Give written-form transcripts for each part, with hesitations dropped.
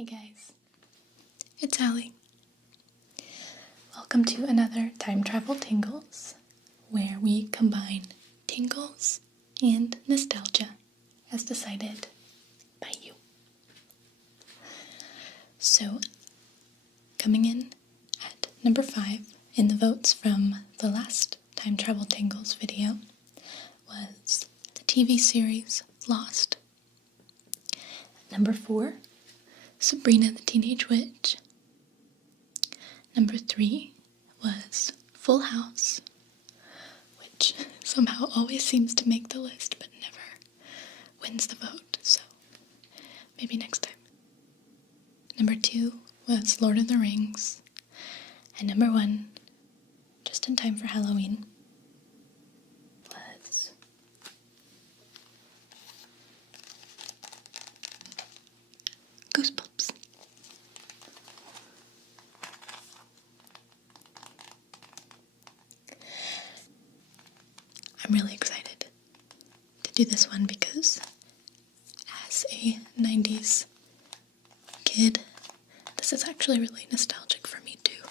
Hey guys, it's Allie. Welcome to another Time Travel Tingles, where we combine tingles and nostalgia as decided by you. So, coming in at number 5 in the votes from the last Time Travel Tingles video was the TV series Lost. At number 4, Sabrina the Teenage Witch. Number 3 was Full House, which somehow always seems to make the list but never wins the vote, so maybe next time. Number 2 was Lord of the Rings. And number 1, just in time for Halloween, was Goosebumps. I'm really excited to do this one because as a 90s kid, this is actually really nostalgic for me too.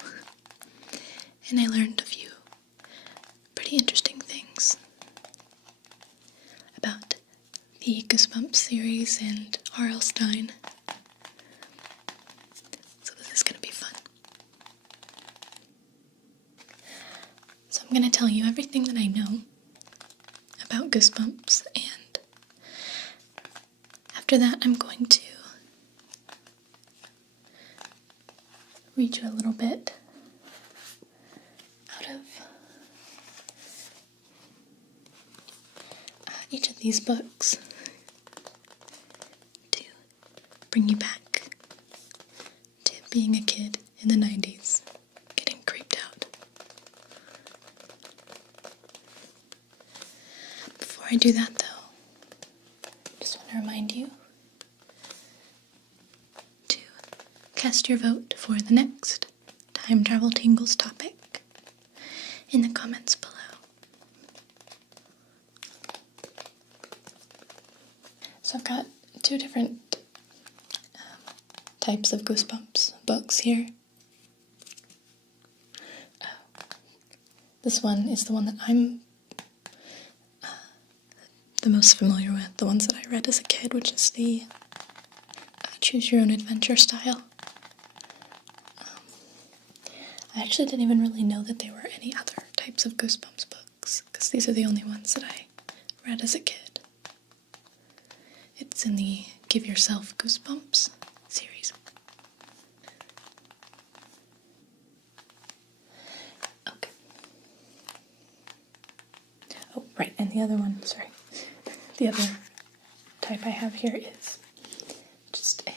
And I learned a few pretty interesting things about the Goosebumps series and R.L. Stine. So this is going to be fun. So I'm going to tell you everything that I know about Goosebumps, and after that I'm going to read you a little bit out of each of these books to bring you back to being a kid in the 90s, getting creeped out. Before I do that, though, I just want to remind you to cast your vote for the next Time Travel Tingles topic in the comments below. So I've got 2 different types of Goosebumps books here. This one is the one that I'm the most familiar with, the ones that I read as a kid, which is the Choose Your Own Adventure style. I actually didn't even really know that there were any other types of Goosebumps books, because these are the only ones that I read as a kid. It's in the Give Yourself Goosebumps series. Okay. Oh, right, and the other one, sorry. The other type I have here is just a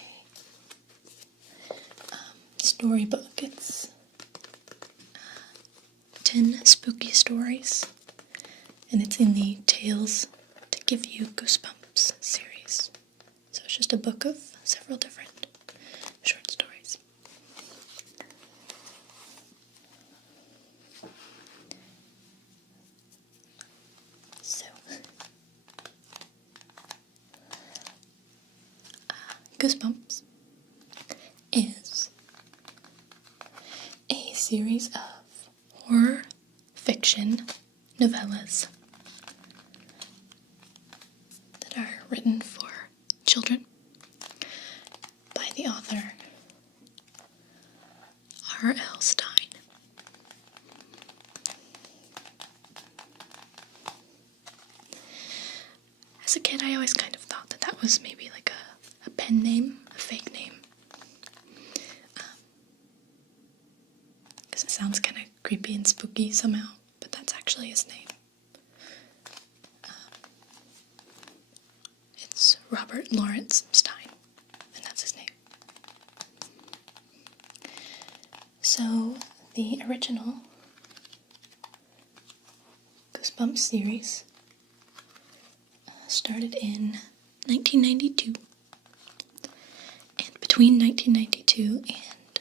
storybook. It's 10 spooky stories, and it's in the Tales to Give You Goosebumps series. So it's just a book of several different short stories. So, Goosebumps is a series of horror fiction novellas that are written for children by the author R.L. Stine. As a kid, I always kind of thought that that was maybe like a pen name, a fake name. Because it sounds kind of creepy and spooky somehow, but that's actually his name. It's Robert Lawrence Stine, and that's his name. So, the original Goosebumps series started in 1992, and between 1992 and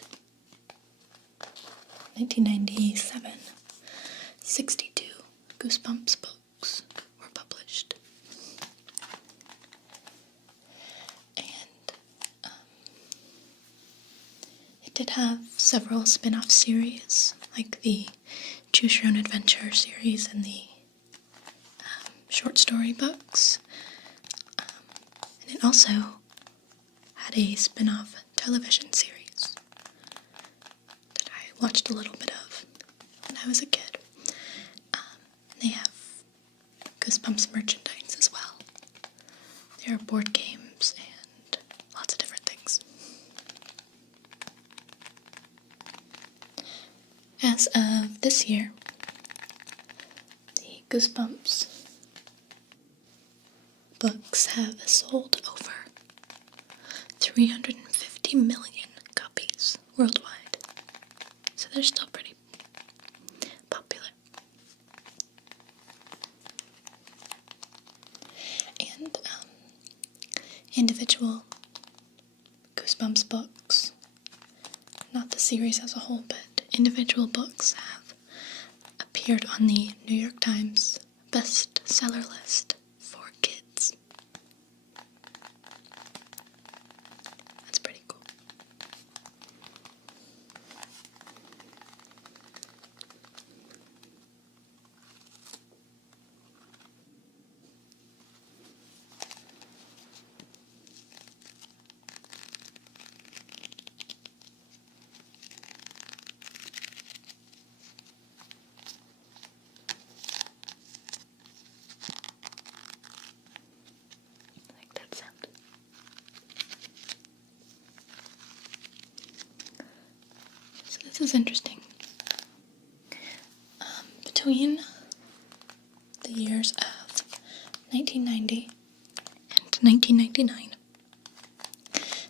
1997, 62 Goosebumps books were published. And small spin-off series, like the Choose Your Own Adventure series and the short story books. And it also had a spin-off television series that I watched a little bit of when I was a kid. They have Goosebumps merchandise as well. There are board games and lots of different things. As of this year, the Goosebumps books have sold over 350 million copies worldwide. So they're still pretty popular. And individual Goosebumps books, not the series as a whole, but individual books have appeared on the New York Times bestseller list for kids. That's pretty cool. So this is interesting. Between the years of 1990 and 1999,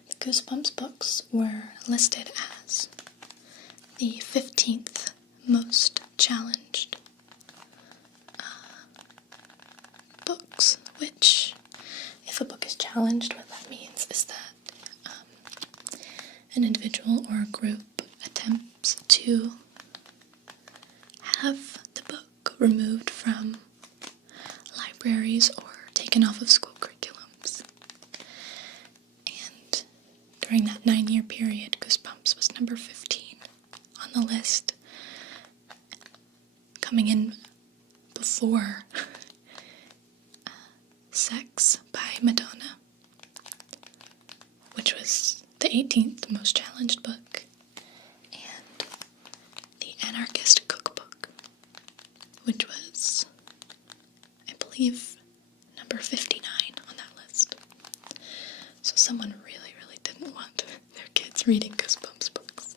the Goosebumps books were listed as the 15th most challenged books, which, if a book is challenged, what that means is that an individual or a group attempts to have the book removed from libraries or taken off of school curriculums. And during that 9-year period, Goosebumps was number 15 on the list, coming in before Sex by Madonna, which was the 18th most challenged book, and The Anarchist Cookbook, which was, I believe, number 59 on that list. So someone really, really didn't want their kids reading Goosebumps books.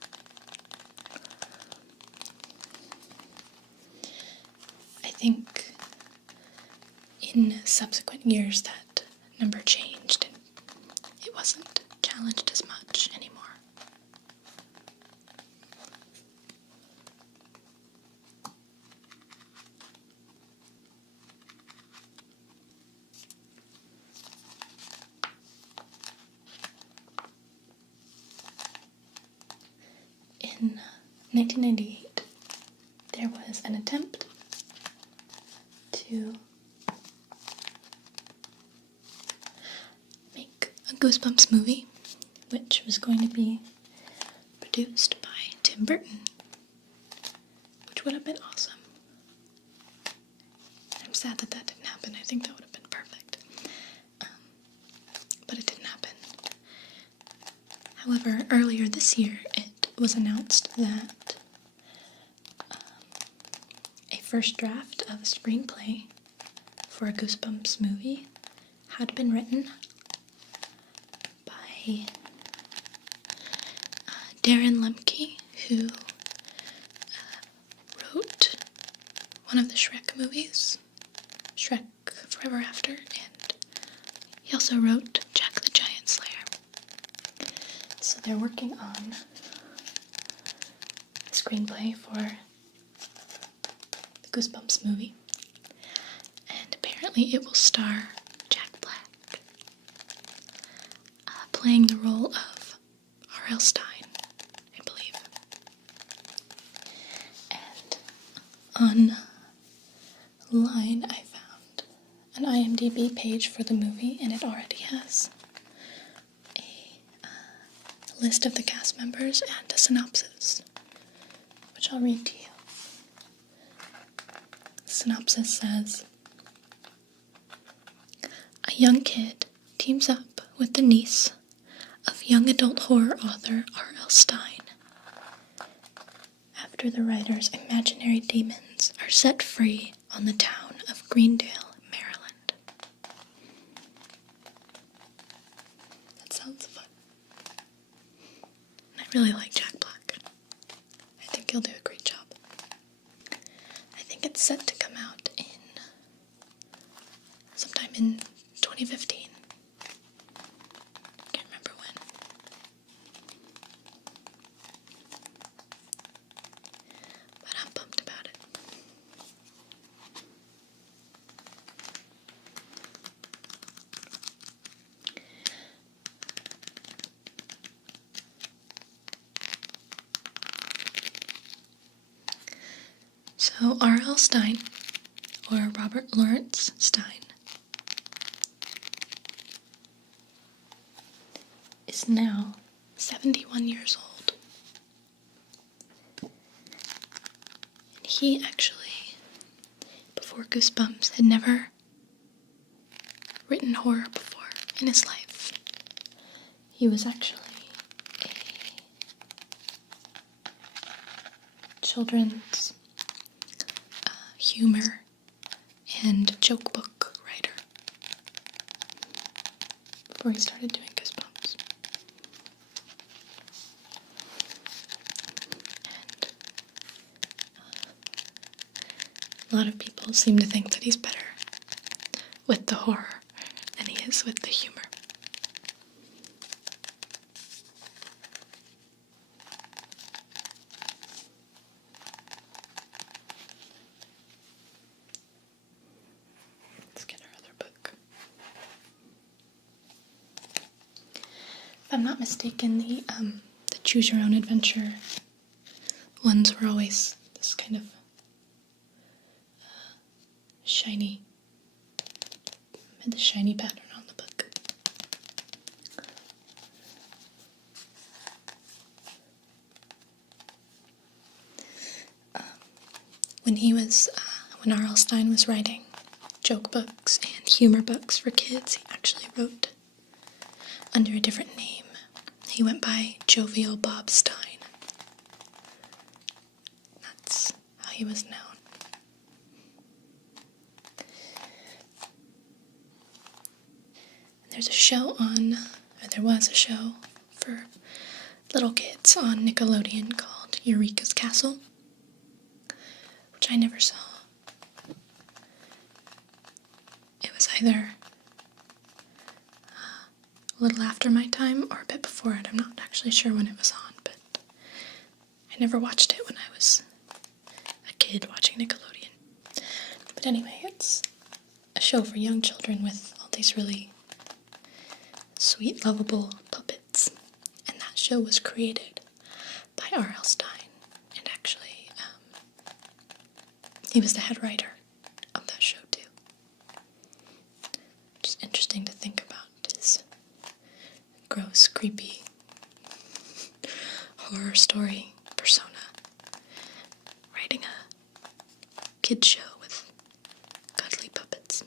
I think in subsequent years that number changed and it wasn't challenged as much anymore. In 1998, there was an attempt to make a Goosebumps movie, which was going to be produced by Tim Burton, which would have been awesome. I'm sad that that didn't happen. I think that would have been perfect. But it didn't happen. However, earlier this year, it was announced that a first draft of a screenplay for a Goosebumps movie had been written by Darren Lemke, who wrote one of the Shrek movies, Shrek Forever After, and he also wrote Jack the Giant Slayer. So they're working on a screenplay for the Goosebumps movie, and apparently it will star Jack Black, playing the role of R.L. Stine, I believe. And online I found an IMDb page for the movie, and it already has a list of the cast members and a synopsis. I'll read to you. The synopsis says, a young kid teams up with the niece of young adult horror author R.L. Stine after the writer's imaginary demons are set free on the town of Greendale, Maryland. That sounds fun. I really like Jack Black. I think he'll do a great job. I think it's set to come out in sometime in 2015. Can't remember when. But I'm pumped about it. So R.L. Stine, or Robert Lawrence Stine, is now 71 years old. And he actually, before Goosebumps, had never written horror before in his life. He was actually a children's humor and joke book writer before he started doing Goosebumps. And a lot of people seem to think that he's better with the horror than he is with the humor. Let's get our other book. If I'm not mistaken, the Choose Your Own Adventure ones were always this kind of shiny, had the shiny pattern on the book. When R.L. Stine was writing joke books and humor books for kids, he actually wrote under a different name. He went by Jovial Bob Stine. That's how he was known. There was a show for little kids on Nickelodeon called Eureka's Castle, which I never saw. It was either a little after my time or a bit before it. I'm not actually sure when it was on, but I never watched it when I was a kid watching Nickelodeon. But anyway, it's a show for young children with all these really sweet, lovable puppets. And that show was created by R.L. Stine. And actually, he was the head writer of that show, too. Just interesting to think about his gross, creepy horror story persona writing a kid's show with cuddly puppets.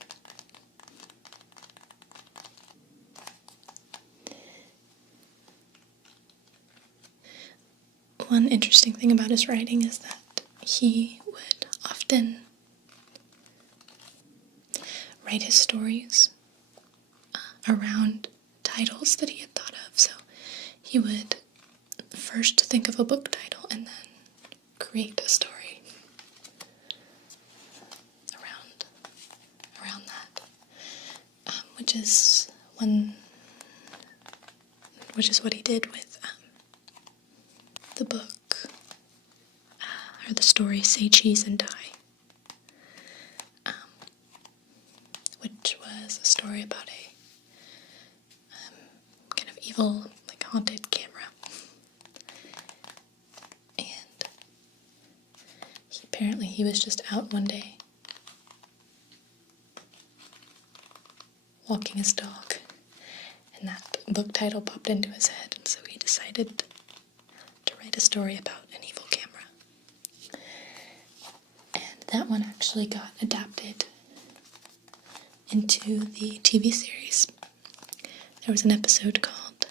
One interesting thing about his writing is that he would often write his stories around titles that he had thought of. So he would first think of a book title and then create a story around that, which is what he did with the book, or the story Say Cheese and Die, which was a story about a kind of evil, like haunted camera. And apparently he was just out one day walking his dog, and that book title popped into his head, and so he decided to write a story about an evil camera. that one actually got adapted into the TV series. There was an episode called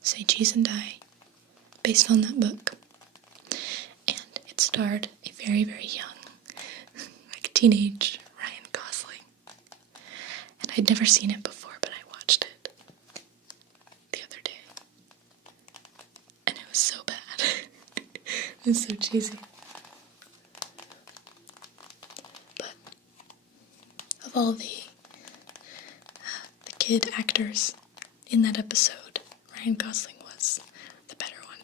Say Cheese and Die, based on that book. And it starred a very, very young, like teenage Ryan Gosling. And I'd never seen it before, but I watched it the other day. And it was so bad. It was so cheesy. But of all the kid actors in that episode, Ryan Gosling was the better one.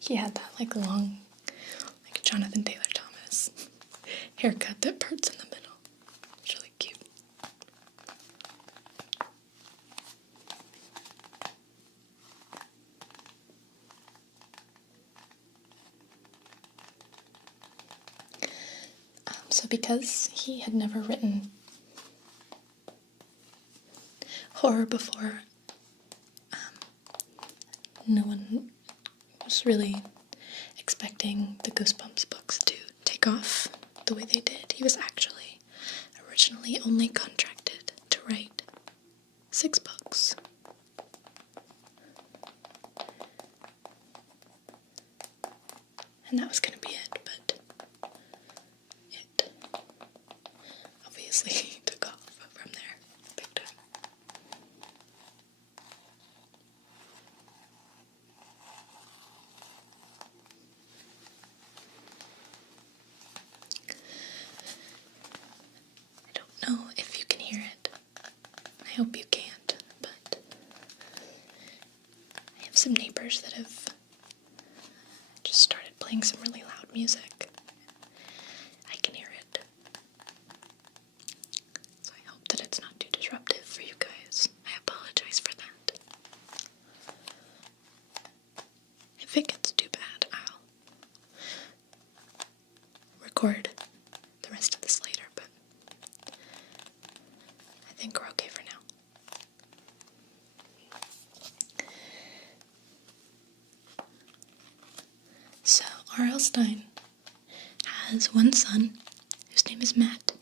He had that like long, like Jonathan Taylor Thomas haircut that parts in the middle. It's really cute. So because he had never written horror before, no one was really expecting the Goosebumps books to take off the way they did. He was actually originally only contracted to write 6 books. And that was going to be it, but it obviously took off from there big time. I don't know if you can hear it. I hope you can't, but I have some neighbors that have just started playing some really loud music. I can hear it. So I hope that it's not too disruptive for you guys. I apologize for that. If it gets too bad, I'll record the rest of this later, but I think we're okay for now. So, R.L. Stine has one son whose name is Matt.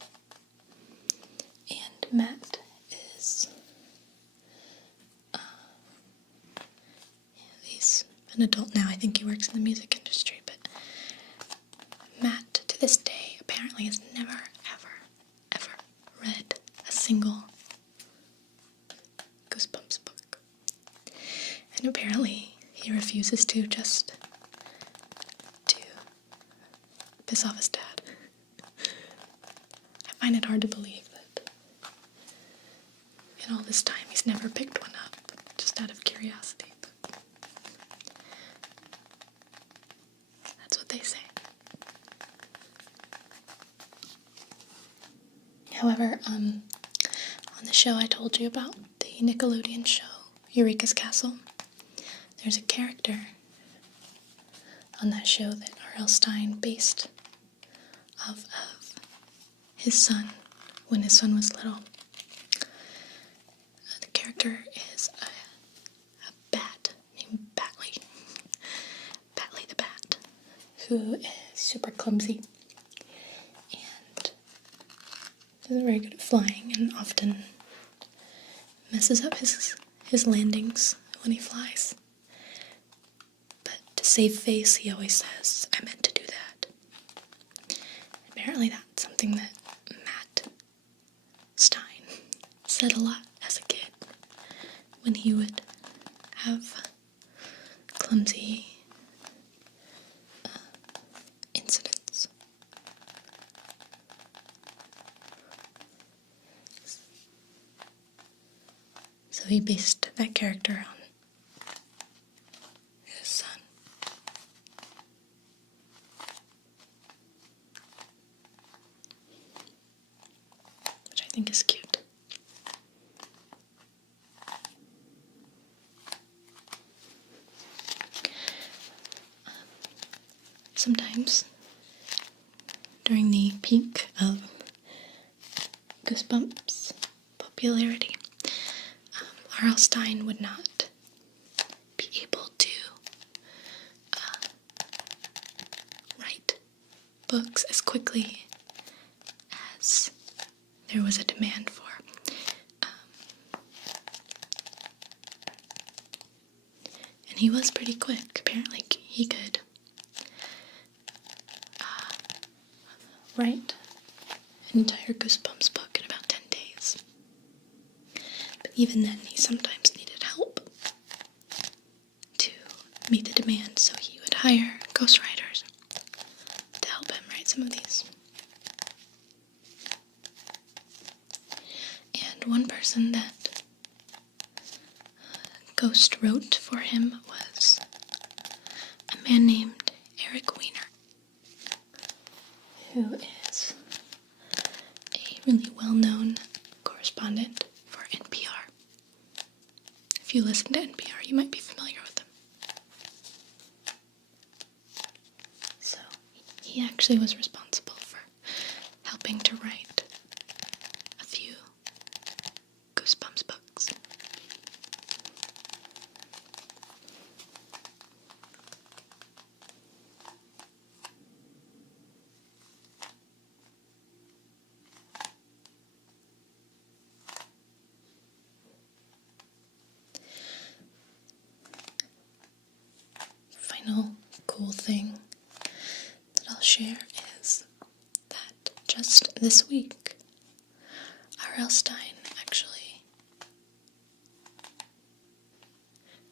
And Matt is, he's an adult now. I think he works in the music industry, but Matt, to this day, apparently has never, ever read a single Goosebumps book. And apparently he refuses to, just to piss off his dad. I find it hard to believe that in all this time he's never picked one up, just out of curiosity. But that's what they say. However, on the show I told you about, the Nickelodeon show, Eureka's Castle, there's a character on that show that R.L. Stine based off of his son when his son was little. The character is a bat named Batley. Batley the Bat, who is super clumsy and isn't very good at flying and often messes up his landings when he flies. But to save face, he always says, "I meant to do that." Apparently that's something that Matt Stine said a lot as a kid when he would have clumsy incidents. So he based that character on his son. Which I think is cute. Sometimes during the peak of Goosebumps popularity, R.L. Stine would not be able to write books as quickly as there was a demand for. And he was pretty quick. Apparently he could write an entire Goosebumps book in about 10 days. But even then, he sometimes needed help to meet the demand, so he would hire ghostwriters to help him write some of these. And one person that Ghost wrote for him was a man named Eric Weiner, who is a really well-known correspondent for NPR. If you listen to NPR, you might be familiar with him. So, he actually was responsible for helping to write a few Goosebumps books. Final cool thing that I'll share is that just this week, R.L. Stine actually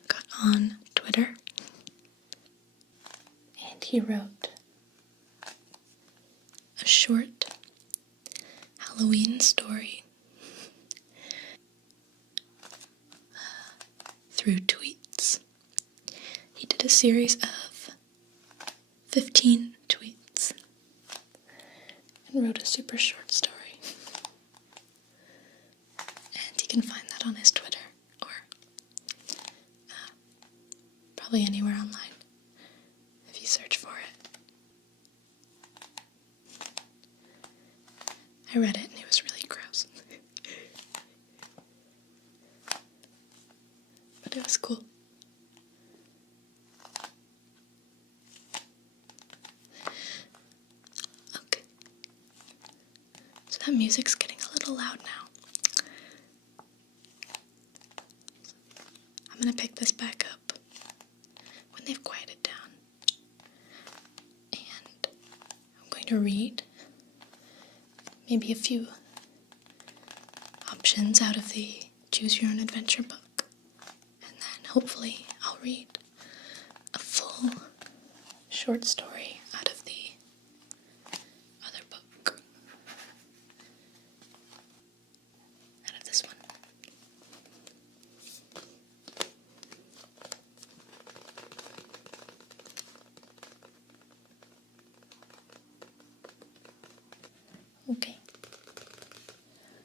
got on Twitter and he wrote a short Halloween story through tweets. He did a series of 15 tweets and wrote a super short story. And you can find that on his Twitter or probably anywhere online if you search for it. I read it and it was really gross. But it was cool. Okay. So that music's getting a little loud now. I'm gonna pick this back up when they've quieted down. And I'm going to read maybe a few options out of the Choose Your Own Adventure book. And then hopefully I'll read a full short story out of the other book. Out of this one. Okay.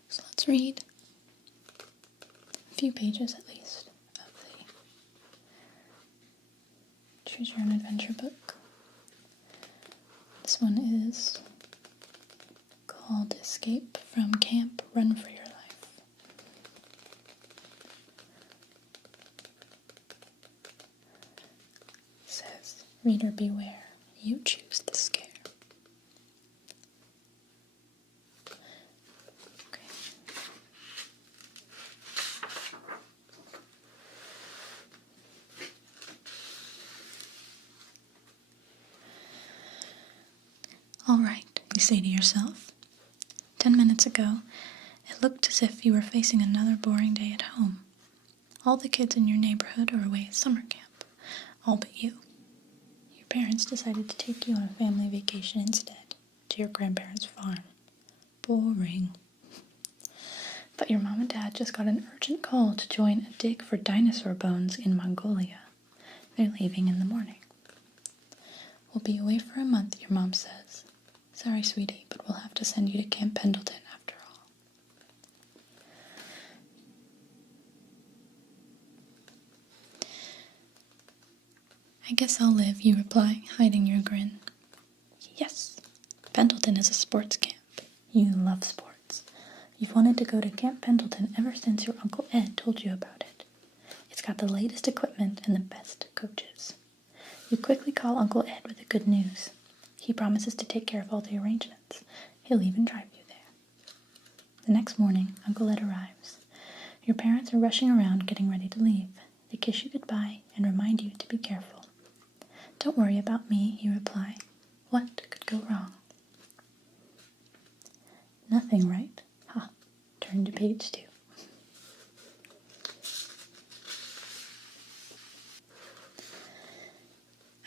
So let's read a few pages at least of the Choose Your Own Adventure book. This one is called Escape from Camp, Run for Your Life. It says, reader beware, you choose the scare. Okay. All right, you say to yourself, 10 minutes ago, it looked as if you were facing another boring day at home. All the kids in your neighborhood are away at summer camp, all but you. Your parents decided to take you on a family vacation instead, to your grandparents' farm. Boring. But your mom and dad just got an urgent call to join a dig for dinosaur bones in Mongolia. They're leaving in the morning. We'll be away for a month, your mom says. Sorry, sweetie, but we'll have to send you to Camp Pendleton after all. I guess I'll live, you reply, hiding your grin. Yes, Pendleton is a sports camp. You love sports. You've wanted to go to Camp Pendleton ever since your Uncle Ed told you about it. It's got the latest equipment and the best coaches. You quickly call Uncle Ed with the good news. He promises to take care of all the arrangements. He'll even drive you there. The next morning, Uncle Ed arrives. Your parents are rushing around getting ready to leave. They kiss you goodbye and remind you to be careful. Don't worry about me, you reply. What could go wrong? Nothing, right? Ha. Turn to page 2.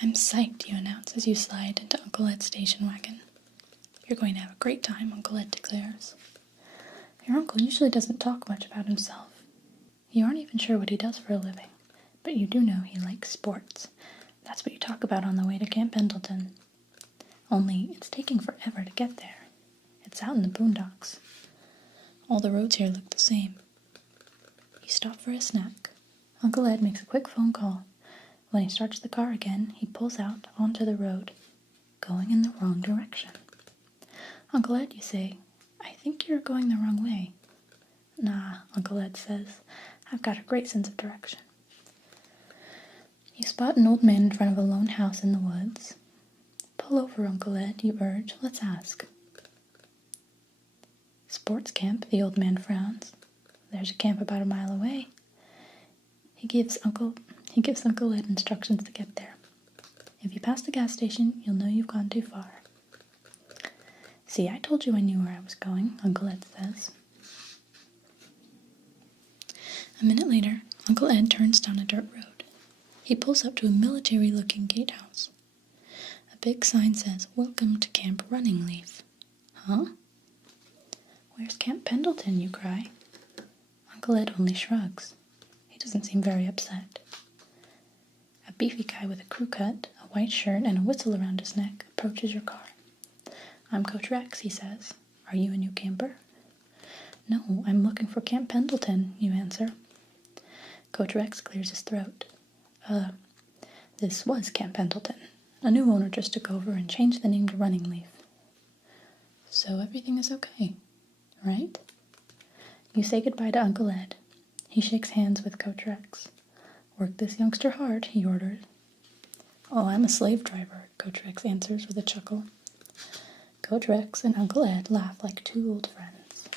I'm psyched, you announce as you slide into Uncle Ed's station wagon. You're going to have a great time, Uncle Ed declares. Your uncle usually doesn't talk much about himself. You aren't even sure what he does for a living, but you do know he likes sports. That's what you talk about on the way to Camp Pendleton. Only it's taking forever to get there. It's out in the boondocks. All the roads here look the same. You stop for a snack. Uncle Ed makes a quick phone call. When he starts the car again, he pulls out onto the road, going in the wrong direction. Uncle Ed, you say, I think you're going the wrong way. Nah, Uncle Ed says, I've got a great sense of direction. You spot an old man in front of a lone house in the woods. Pull over, Uncle Ed, you urge. Let's ask. Sports camp, the old man frowns. There's a camp about a mile away. He gives Uncle Ed instructions to get there. If you pass the gas station, you'll know you've gone too far. See, I told you I knew where I was going, Uncle Ed says. A minute later, Uncle Ed turns down a dirt road. He pulls up to a military-looking gatehouse. A big sign says, Welcome to Camp Running Leaf. Huh? Where's Camp Pendleton, you cry. Uncle Ed only shrugs. He doesn't seem very upset. A beefy guy with a crew cut, a white shirt, and a whistle around his neck approaches your car. I'm Coach Rex, he says. Are you a new camper? No, I'm looking for Camp Pendleton, you answer. Coach Rex clears his throat. This was Camp Pendleton. A new owner just took over and changed the name to Running Leaf. So everything is okay, right? You say goodbye to Uncle Ed. He shakes hands with Coach Rex. Work this youngster hard, he orders. Oh, I'm a slave driver, Coach Rex answers with a chuckle. Coach Rex and Uncle Ed laugh like two old friends.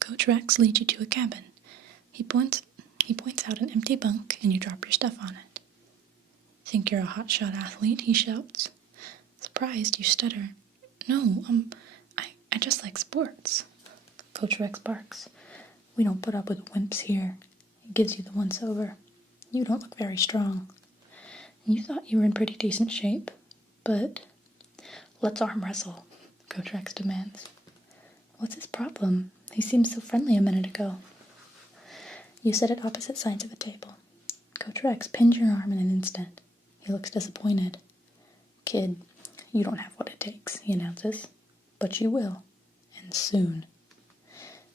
Coach Rex leads you to a cabin. He points out an empty bunk and you drop your stuff on it. Think you're a hotshot athlete, he shouts. Surprised, you stutter. No, I just like sports. Coach Rex barks. We don't put up with wimps here. He gives you the once-over. You don't look very strong. You thought you were in pretty decent shape, but let's arm wrestle, Coach Rex demands. What's his problem? He seemed so friendly a minute ago. You sit at opposite sides of a table. Coach Rex pins your arm in an instant. He looks disappointed. Kid, you don't have what it takes, he announces. But you will, and soon.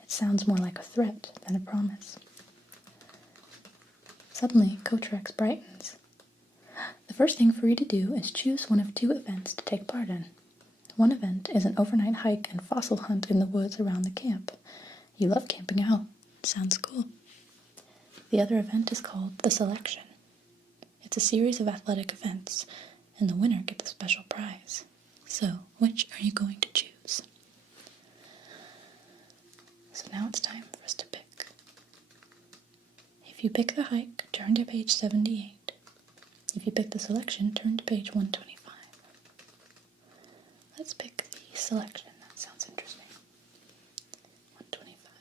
It sounds more like a threat than a promise. Suddenly, Coach Rex brightens. The first thing for you to do is choose one of 2 events to take part in. One event is an overnight hike and fossil hunt in the woods around the camp. You love camping out. Sounds cool. The other event is called the Selection. It's a series of athletic events, and the winner gets a special prize. So, which are you going to choose? So now it's time for us to pick. If you pick the hike, turn to page 78. If you pick the Selection, turn to page 125. Let's pick the Selection. That sounds interesting. 125.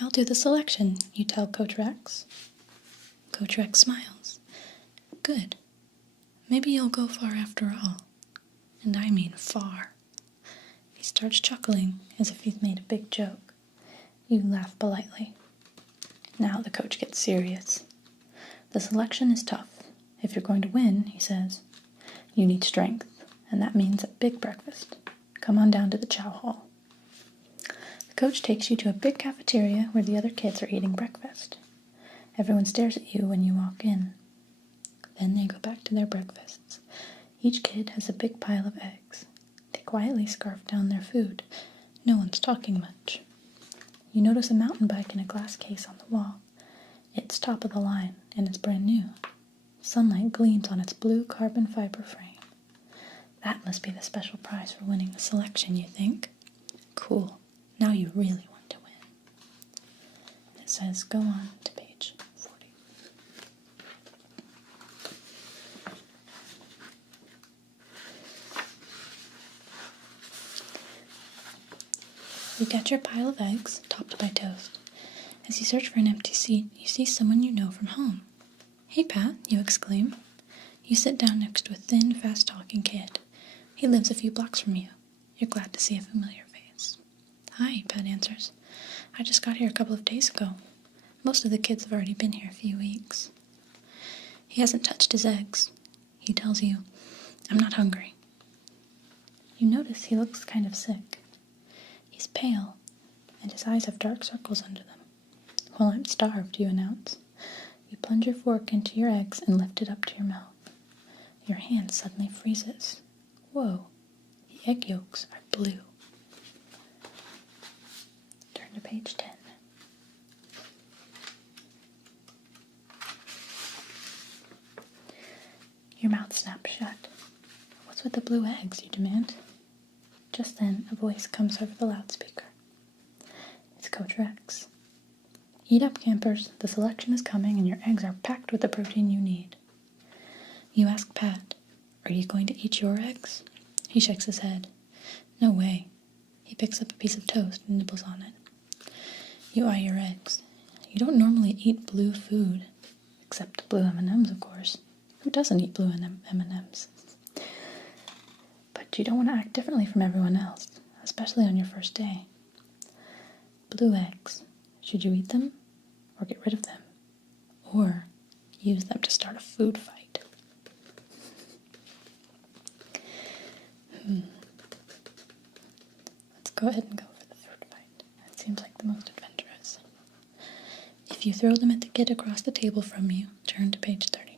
I'll do the Selection, you tell Coach Rex. Coach Rex smiles. Good. Maybe you'll go far after all. And I mean far. He starts chuckling as if he's made a big joke. You laugh politely. Now the coach gets serious. The Selection is tough. If you're going to win, he says, you need strength, and that means a big breakfast. Come on down to the chow hall. The coach takes you to a big cafeteria where the other kids are eating breakfast. Everyone stares at you when you walk in. Then they go back to their breakfasts. Each kid has a big pile of eggs. They quietly scarf down their food. No one's talking much. You notice a mountain bike in a glass case on the wall. It's top of the line, and it's brand new. Sunlight gleams on its blue carbon fiber frame. That must be the special prize for winning the selection, you think? Cool. Now you really want to win. It says go on to page 40. You get your pile of eggs, topped by toast. As you search for an empty seat, you see someone you know from home. "Hey, Pat," you exclaim. You sit down next to a thin, fast-talking kid. He lives a few blocks from you. You're glad to see a familiar face. "Hi," Pat answers. "I just got here a couple of days ago. Most of the kids have already been here a few weeks." He hasn't touched his eggs. He tells you, "I'm not hungry." You notice he looks kind of sick. He's pale, and his eyes have dark circles under them. "Well, I'm starved," you announce. You plunge your fork into your eggs and lift it up to your mouth. Your hand suddenly freezes. Whoa, the egg yolks are blue. Turn to page 10. Your mouth snaps shut. "What's with the blue eggs?" you demand. Just then, a voice comes over the loudspeaker. It's Coach Rex. "Eat up, campers. The selection is coming and your eggs are packed with the protein you need." You ask Pat, "Are you going to eat your eggs?" He shakes his head. "No way." He picks up a piece of toast and nibbles on it. You eye your eggs. You don't normally eat blue food, except blue M&Ms, of course. Who doesn't eat blue M&Ms? But you don't want to act differently from everyone else, especially on your first day. Blue eggs. Should you eat them or get rid of them? Or use them to start a food fight? Let's go ahead and go for the food fight. It seems like the most adventurous. If you throw them at the kid across the table from you, turn to page 39.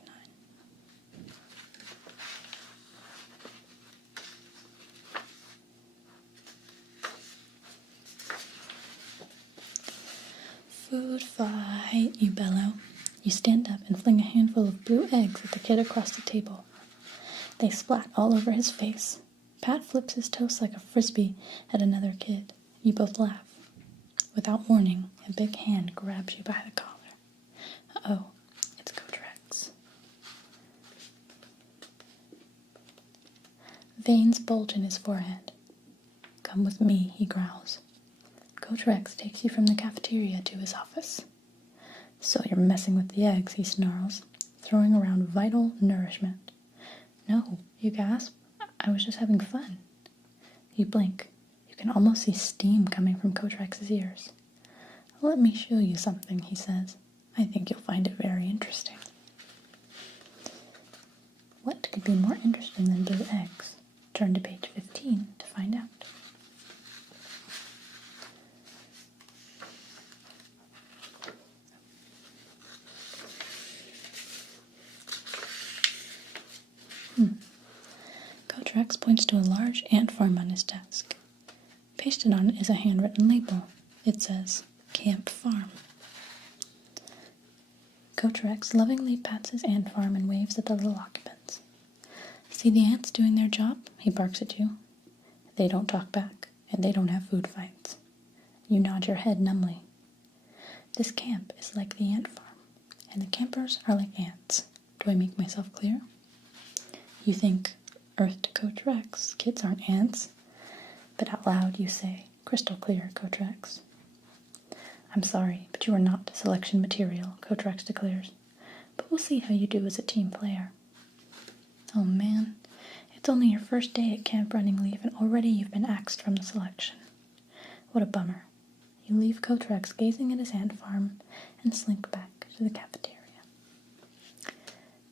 Food fight, you bellow. You stand up and fling a handful of blue eggs at the kid across the table. They splat all over his face. Pat flips his toast like a frisbee at another kid. You both laugh. Without warning, a big hand grabs you by the collar. Uh-oh, it's Coach Rex. Veins bulge in his forehead. "Come with me," he growls. Coach Rex takes you from the cafeteria to his office. "So you're messing with the eggs," he snarls, throwing around vital nourishment. "No," you gasp. "I was just having fun." You blink. You can almost see steam coming from Coach Rex's ears. "Let me show you something," he says. "I think you'll find it very interesting." What could be more interesting than blue eggs? Turn to page 15 to find out. Coach Rex points to a large ant farm on his desk. Pasted on it is a handwritten label. It says, "Camp Farm." Coach Rex lovingly pats his ant farm and waves at the little occupants. "See the ants doing their job?" he barks at you. They don't talk back, and they don't have food fights. You nod your head numbly. This camp is like the ant farm, and the campers are like ants. Do I make myself clear? You think, Earth to Coach Rex, kids aren't ants. But out loud you say, "Crystal clear, Coach Rex." "I'm sorry, but you are not selection material," Coach Rex declares. "But we'll see how you do as a team player." Oh man, it's only your first day at Camp Running Leaf and already you've been axed from the selection. What a bummer. You leave Coach Rex gazing at his ant farm and slink back to the cafeteria.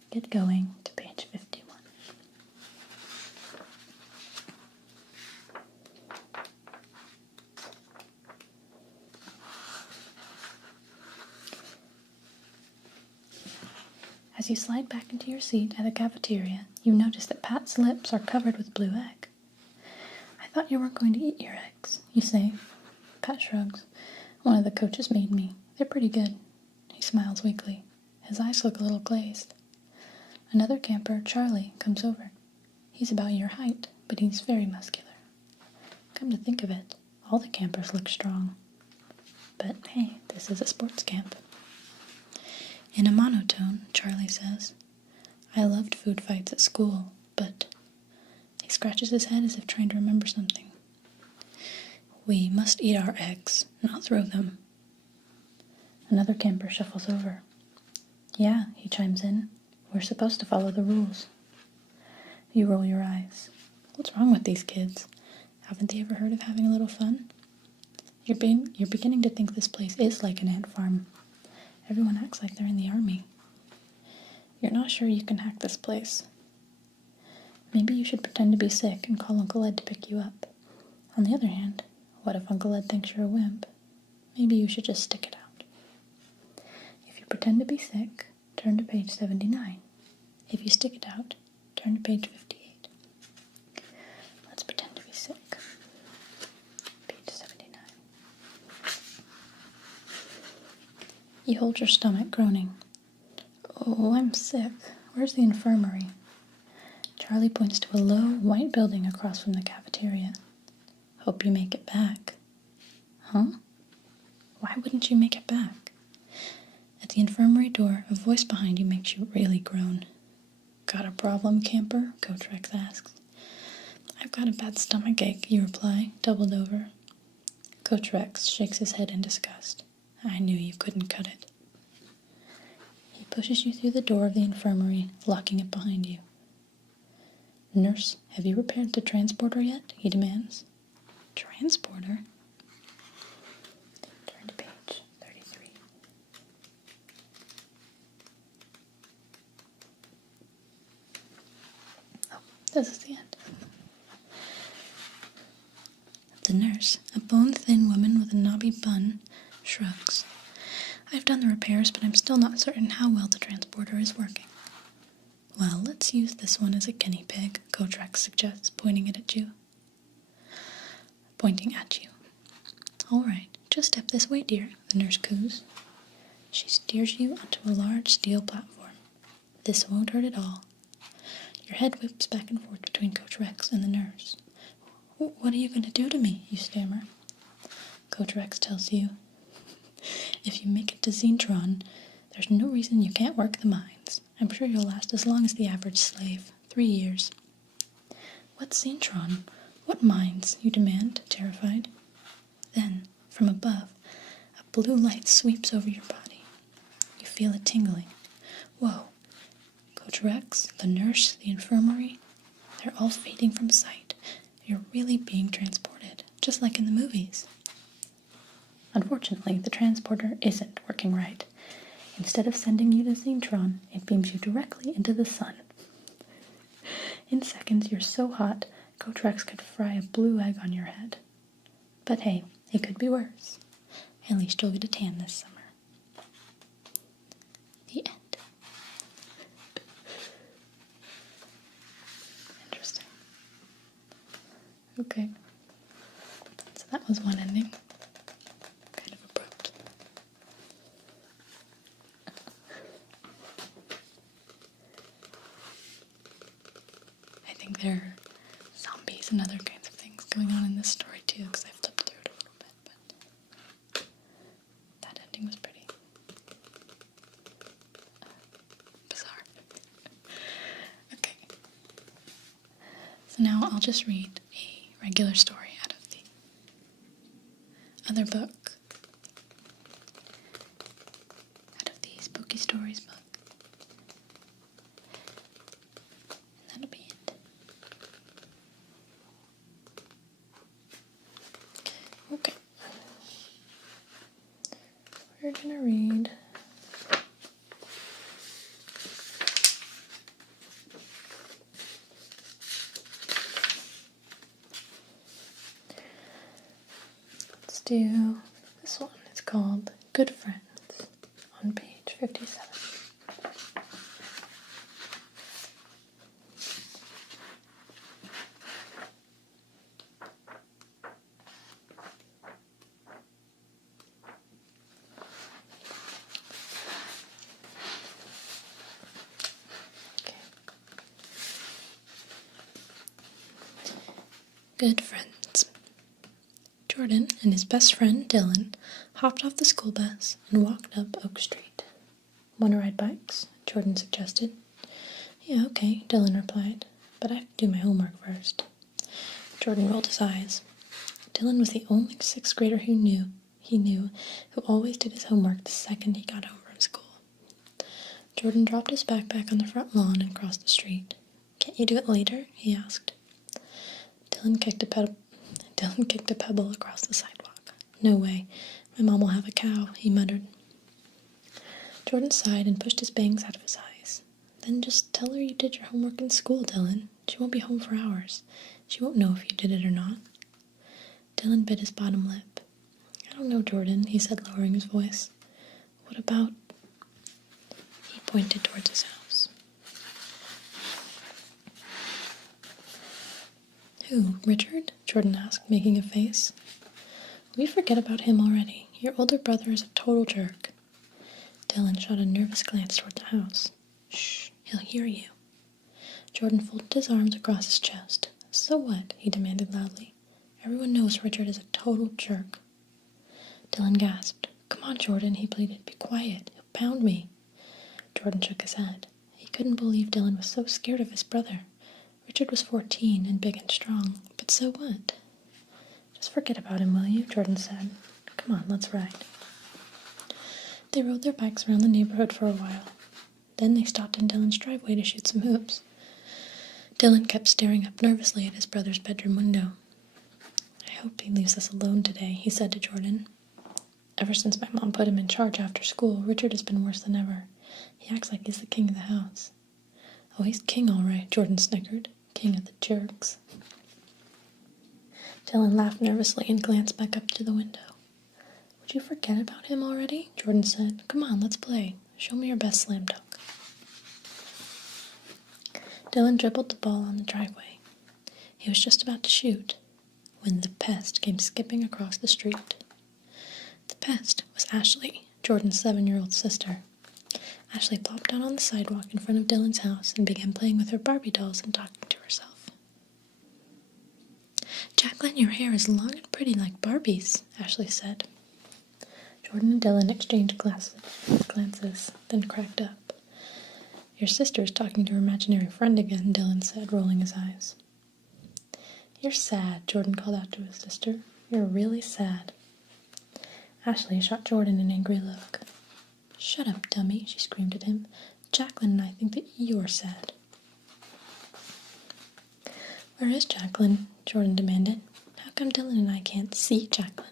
Get going to page 51. As you slide back into your seat at the cafeteria, you notice that Pat's lips are covered with blue egg. I thought you weren't going to eat your eggs, you say. Pat shrugs. One of the coaches made me. They're pretty good. He smiles weakly. His eyes look a little glazed. Another camper, Charlie, comes over. He's about your height, but he's very muscular. Come to think of it, all the campers look strong. But hey, this is a sports camp. In a monotone, Charlie says, I loved food fights at school, but... He scratches his head as if trying to remember something. We must eat our eggs, not throw them. Another camper shuffles over. Yeah, he chimes in. We're supposed to follow the rules. You roll your eyes. What's wrong with these kids? Haven't they ever heard of having a little fun? You're beginning to think this place is like an ant farm. Everyone acts like they're in the army. You're not sure you can hack this place. Maybe you should pretend to be sick and call Uncle Ed to pick you up. On the other hand, what if Uncle Ed thinks you're a wimp? Maybe you should just stick it out. If you pretend to be sick, turn to page 79. If you stick it out, turn to page 58. Let's pretend to be sick. Page 79. You hold your stomach, groaning. Oh, I'm sick. Where's the infirmary? Charlie points to a low, white building across from the cafeteria. Hope you make it back. Huh? Why wouldn't you make it back? At the infirmary door, a voice behind you makes you really groan. Got a problem, camper? Coach Rex asks. I've got a bad stomach ache, you reply, doubled over. Coach Rex shakes his head in disgust. I knew you couldn't cut it. He pushes you through the door of the infirmary, locking it behind you. Nurse, have you repaired the transporter yet? He demands. Transporter? Turn to page 33. Oh, this is the end. The nurse, a bone-thin woman with a knobby bun, shrugs. I've done the repairs, but I'm still not certain how well the transporter is working. Well, let's use this one as a guinea pig, Coach Rex suggests, pointing at you. All right, just step this way, dear, the nurse coos. She steers you onto a large steel platform. This won't hurt at all. Your head whips back and forth between Coach Rex and the nurse. What are you going to do to me? You stammer. Coach Rex tells you, if you make it to Zentron, there's no reason you can't work the mines. I'm sure you'll last as long as the average slave, 3 years. What's Zentron? What mines? You demand, terrified. Then, from above, a blue light sweeps over your body. You feel it tingling. Whoa. Coach Rex, the nurse, the infirmary, they're all fading from sight. You're really being transported, just like in the movies. Unfortunately, the transporter isn't working right. Instead of sending you to Zentron, it beams you directly into the sun. In seconds, you're so hot, Coach Rex could fry a blue egg on your head. But hey, it could be worse. At least you'll get a tan this summer. The end. Interesting. Okay. So that was one ending. Kind of abrupt. I think there are zombies and other kinds of things going on in this story too, because I flipped through it a little bit, but that ending was pretty bizarre. Okay. So now I'll just read a regular story out of the other book, out of the Spooky Stories book. And that'll be it. Okay. We're gonna read let's do this one. It's called Good Friends on page 57. good friends. Jordan and his best friend Dylan hopped off the school bus and walked up Oak Street. "Want to ride bikes?" Jordan suggested. "Yeah, okay," Dylan replied, "but I have to do my homework first." Jordan rolled his eyes. Dylan was the only sixth grader he knew who always did his homework the second he got home from school. Jordan dropped his backpack on the front lawn and crossed the street. "Can't you do it later?" he asked. Dylan kicked a pebble across the sidewalk. "No way. My mom will have a cow," he muttered. Jordan sighed and pushed his bangs out of his eyes. "Then just tell her you did your homework in school, Dylan. She won't be home for hours. She won't know if you did it or not." Dylan bit his bottom lip. "I don't know, Jordan," he said, lowering his voice. "What about—" He pointed towards his house. "Who, Richard?" Jordan asked, making a face. "We forget about him already. Your older brother is a total jerk." Dylan shot a nervous glance toward the house. "Shh, he'll hear you." Jordan folded his arms across his chest. "So what?" he demanded loudly. "Everyone knows Richard is a total jerk." Dylan gasped. "Come on, Jordan," he pleaded. "Be quiet. He'll pound me." Jordan shook his head. He couldn't believe Dylan was so scared of his brother. Richard was 14 and big and strong, but so what? "Just forget about him, will you?" Jordan said. "Come on, let's ride." They rode their bikes around the neighborhood for a while. Then they stopped in Dylan's driveway to shoot some hoops. Dylan kept staring up nervously at his brother's bedroom window. "I hope he leaves us alone today," he said to Jordan. "Ever since my mom put him in charge after school, Richard has been worse than ever. He acts like he's the king of the house." "Oh, he's king all right," Jordan snickered. "King of the jerks." Dylan laughed nervously and glanced back up to the window. "Would you forget about him already?" Jordan said. "Come on, let's play. Show me your best slam dunk." Dylan dribbled the ball on the driveway. He was just about to shoot when the pest came skipping across the street. The pest was Ashley, Jordan's 7-year-old sister. Ashley plopped down on the sidewalk in front of Dylan's house and began playing with her Barbie dolls and talking to herself. "Jacqueline, your hair is long and pretty like Barbie's," Ashley said. Jordan and Dylan exchanged glances, then cracked up. "Your sister's talking to her imaginary friend again," Dylan said, rolling his eyes. "You're sad," Jordan called out to his sister. "You're really sad." Ashley shot Jordan an angry look. "Shut up, dummy," she screamed at him. "Jacqueline and I think that you're sad." "Where is Jacqueline?" Jordan demanded. "How come Dylan and I can't see Jacqueline?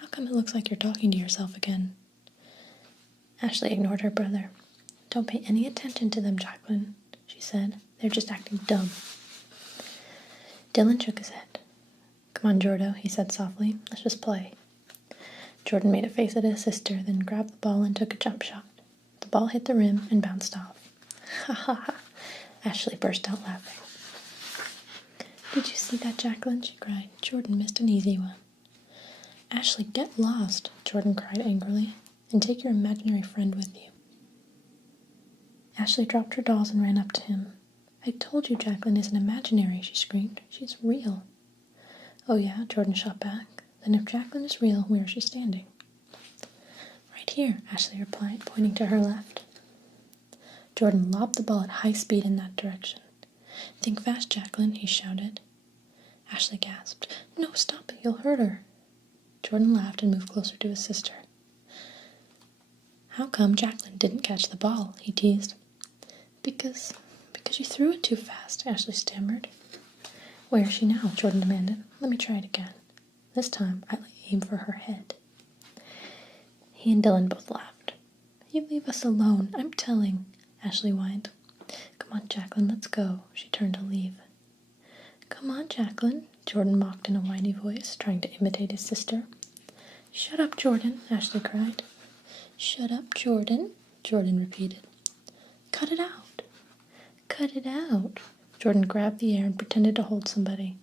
How come it looks like you're talking to yourself again?" Ashley ignored her brother. "Don't pay any attention to them, Jacqueline," she said. "They're just acting dumb." Dylan shook his head. "Come on, Jordo," he said softly. "Let's just play." Jordan made a face at his sister, then grabbed the ball and took a jump shot. The ball hit the rim and bounced off. "Ha ha ha!" Ashley burst out laughing. "Did you see that, Jacqueline?" she cried. "Jordan missed an easy one." "Ashley, get lost!" Jordan cried angrily. "And take your imaginary friend with you." Ashley dropped her dolls and ran up to him. "I told you Jacqueline isn't imaginary," she screamed. "She's real." "Oh yeah?" Jordan shot back. "Then if Jacqueline is real, where is she standing?" "Right here," Ashley replied, pointing to her left. Jordan lobbed the ball at high speed in that direction. "Think fast, Jacqueline," he shouted. Ashley gasped. "No, stop it, you'll hurt her." Jordan laughed and moved closer to his sister. "How come Jacqueline didn't catch the ball?" he teased. Because you threw it too fast," Ashley stammered. "Where is she now?" Jordan demanded. "Let me try it again. This time I'll aim for her head." He and Dylan both laughed. "You leave us alone, I'm telling," Ashley whined. "Come on, Jacqueline, let's go." She turned to leave. "Come on, Jacqueline," Jordan mocked in a whiny voice, trying to imitate his sister. "Shut up, Jordan," Ashley cried. "Shut up, Jordan," Jordan repeated. "Cut it out." "Cut it out." Jordan grabbed the air and pretended to hold somebody.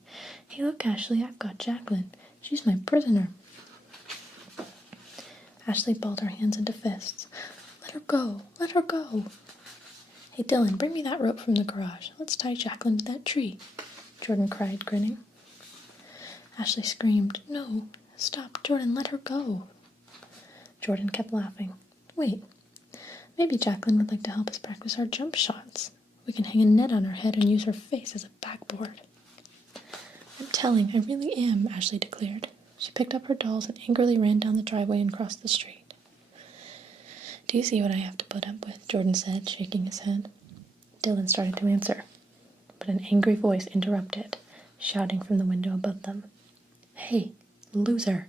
"Hey, look, Ashley, I've got Jacqueline. She's my prisoner." Ashley balled her hands into fists. "Let her go! Let her go!" "Hey, Dylan, bring me that rope from the garage. Let's tie Jacqueline to that tree," Jordan cried, grinning. Ashley screamed. No, stop, Jordan, let her go. Jordan kept laughing. Wait, maybe Jacqueline would like to help us practice our jump shots. We can hang a net on her head and use her face as a backboard. I'm telling, I really am, Ashley declared. She picked up her dolls and angrily ran down the driveway and crossed the street. Do you see what I have to put up with? Jordan said, shaking his head. Dylan started to answer, but an angry voice interrupted, shouting from the window above them. Hey, loser!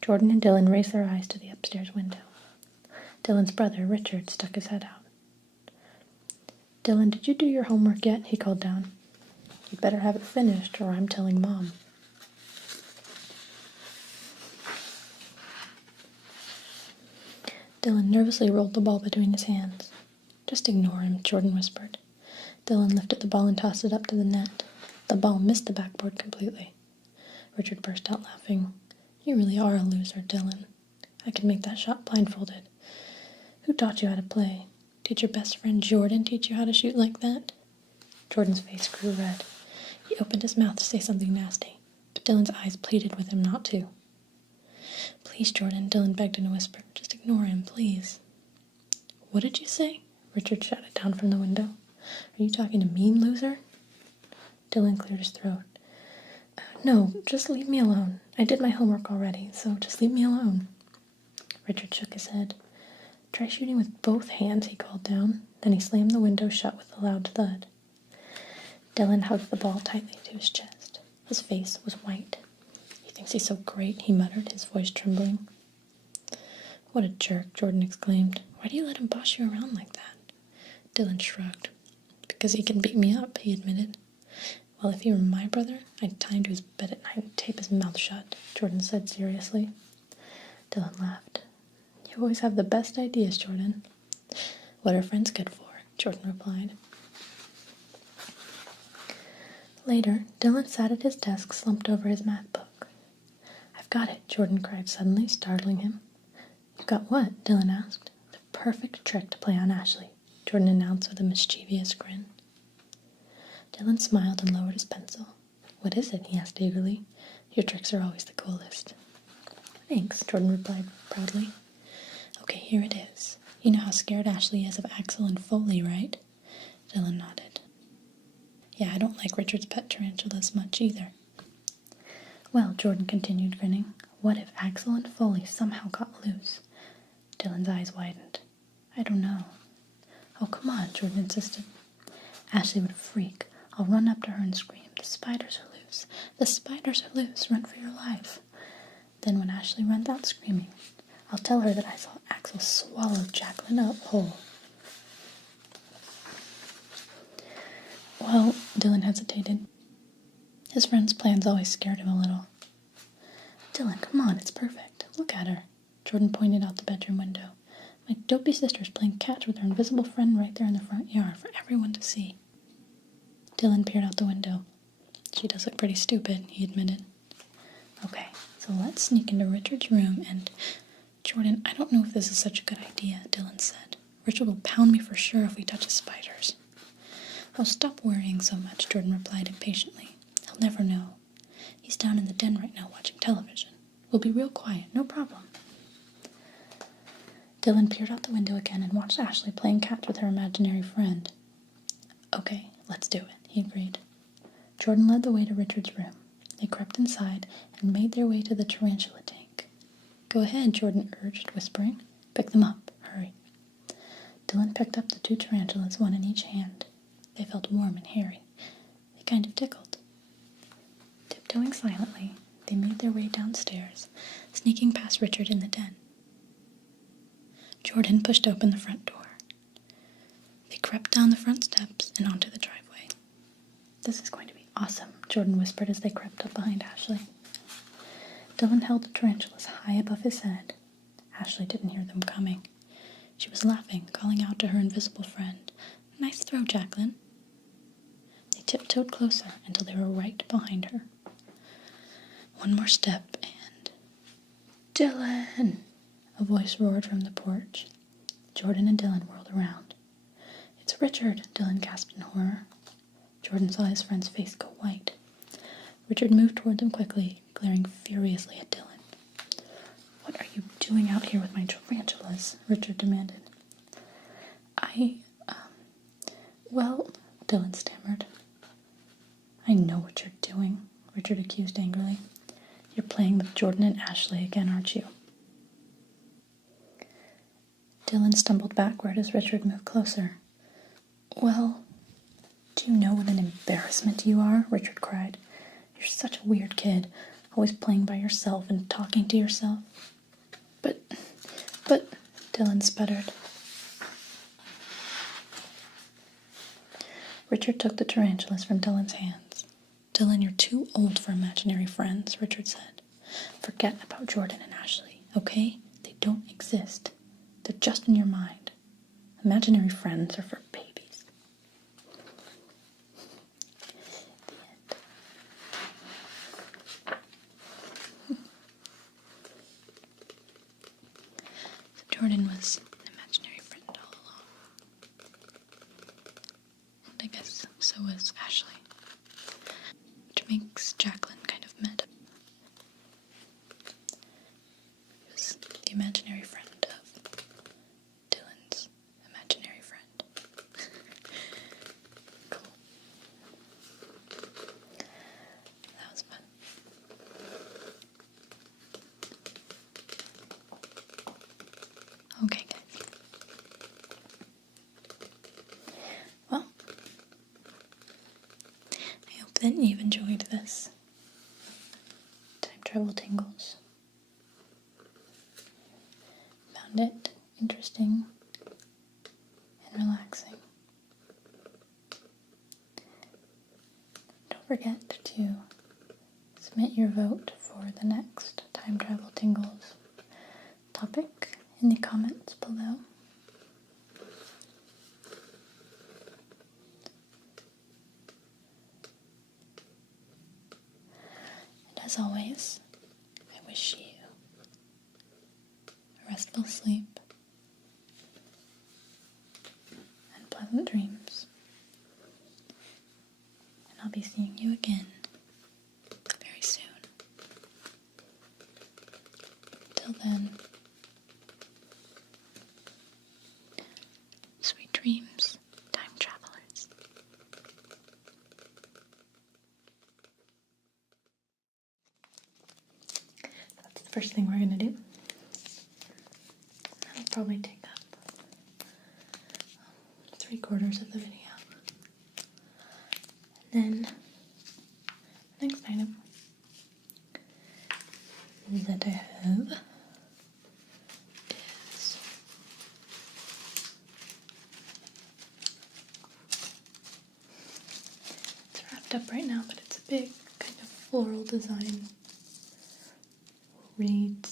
Jordan and Dylan raised their eyes to the upstairs window. Dylan's brother, Richard, stuck his head out. Dylan, did you do your homework yet? He called down. You'd better have it finished, or I'm telling Mom. Dylan nervously rolled the ball between his hands. Just ignore him, Jordan whispered. Dylan lifted the ball and tossed it up to the net. The ball missed the backboard completely. Richard burst out laughing. You really are a loser, Dylan. I could make that shot blindfolded. Who taught you how to play? Did your best friend Jordan teach you how to shoot like that? Jordan's face grew red. He opened his mouth to say something nasty, but Dylan's eyes pleaded with him not to. Please, Jordan, Dylan begged in a whisper. Just ignore him, please. What did you say? Richard shouted down from the window. Are you talking to me, loser? Dylan cleared his throat. No, just leave me alone. I did my homework already, so just leave me alone. Richard shook his head. Try shooting with both hands, he called down. Then he slammed the window shut with a loud thud. Dylan hugged the ball tightly to his chest. His face was white. He thinks he's so great, he muttered, his voice trembling. What a jerk, Jordan exclaimed. Why do you let him boss you around like that? Dylan shrugged. Because he can beat me up, he admitted. Well, if he were my brother, I'd tie him to his bed at night and tape his mouth shut, Jordan said seriously. Dylan laughed. You always have the best ideas, Jordan. What are friends good for? Jordan replied. Later, Dylan sat at his desk slumped over his math book. I've got it, Jordan cried suddenly, startling him. You've got what? Dylan asked. The perfect trick to play on Ashley, Jordan announced with a mischievous grin. Dylan smiled and lowered his pencil. What is it? He asked eagerly. Your tricks are always the coolest. Thanks, Jordan replied proudly. Okay, here it is. You know how scared Ashley is of Axel and Foley, right? Dylan nodded. Yeah, I don't like Richard's pet tarantulas much either. Well, Jordan continued, grinning, what if Axel and Foley somehow got loose? Dylan's eyes widened. I don't know. Oh, come on, Jordan insisted. Ashley would freak. I'll run up to her and scream, the spiders are loose. The spiders are loose. Run for your life. Then when Ashley runs out screaming, I'll tell her that I saw Axel swallow Jacqueline up whole. Well, Dylan hesitated. His friend's plans always scared him a little. Dylan, come on, it's perfect. Look at her. Jordan pointed out the bedroom window. My dopey sister's playing catch with her invisible friend right there in the front yard for everyone to see. Dylan peered out the window. She does look pretty stupid, he admitted. Okay, so let's sneak into Richard's room and... Jordan, I don't know if this is such a good idea, Dylan said. Richard will pound me for sure if we touch his spiders. Oh, stop worrying so much, Jordan replied impatiently. He'll never know. He's down in the den right now watching television. We'll be real quiet, no problem. Dylan peered out the window again and watched Ashley playing catch with her imaginary friend. Okay, let's do it, he agreed. Jordan led the way to Richard's room. They crept inside and made their way to the tarantula tank. Go ahead, Jordan urged, whispering. Pick them up, hurry. Dylan picked up the 2 tarantulas, one in each hand. They felt warm and hairy. They kind of tickled. Tiptoeing silently, they made their way downstairs, sneaking past Richard in the den. Jordan pushed open the front door. They crept down the front steps and onto the driveway. This is going to be awesome, Jordan whispered as they crept up behind Ashley. Dylan held the tarantulas high above his head. Ashley didn't hear them coming. She was laughing, calling out to her invisible friend, Nice throw, Jacqueline. They tiptoed closer until they were right behind her. One more step and... Dylan! A voice roared from the porch. Jordan and Dylan whirled around. It's Richard, Dylan gasped in horror. Jordan saw his friend's face go white. Richard moved toward them quickly, glaring furiously at Dylan. "What are you doing out here with my tarantulas?" Richard demanded. Well, Dylan stammered. "I know what you're doing," Richard accused angrily. "You're playing with Jordan and Ashley again, aren't you?" Dylan stumbled backward as Richard moved closer. "Well, do you know what an embarrassment you are?" Richard cried. "You're such a weird kid, always playing by yourself and talking to yourself." But, Dylan sputtered. Richard took the tarantulas from Dylan's hands. "Dylan, you're too old for imaginary friends," Richard said. "Forget about Jordan and Ashley, okay? They don't exist. They're just in your mind. Imaginary friends are for babies." The end. So Jordan was an imaginary friend all along. And I guess so was Ashley. Which makes Jacqueline kind of meta. She was the imaginary friend of Dylan's imaginary friend. Cool. That was fun. Okay, guys. Well, I hope that you've enjoyed this time travel tingles. Found it interesting and relaxing. Don't forget to submit your vote for the next time travel tingles topic in the comments below. And as always, I wish you a restful sleep and pleasant dreams. And I'll be seeing you again very soon. Till then, sweet dreams, time travelers. That's the first thing we're going to do. That'll probably take up 3/4 of the video. And then, next item that I have is it's wrapped up right now, but it's a big kind of floral design. Reads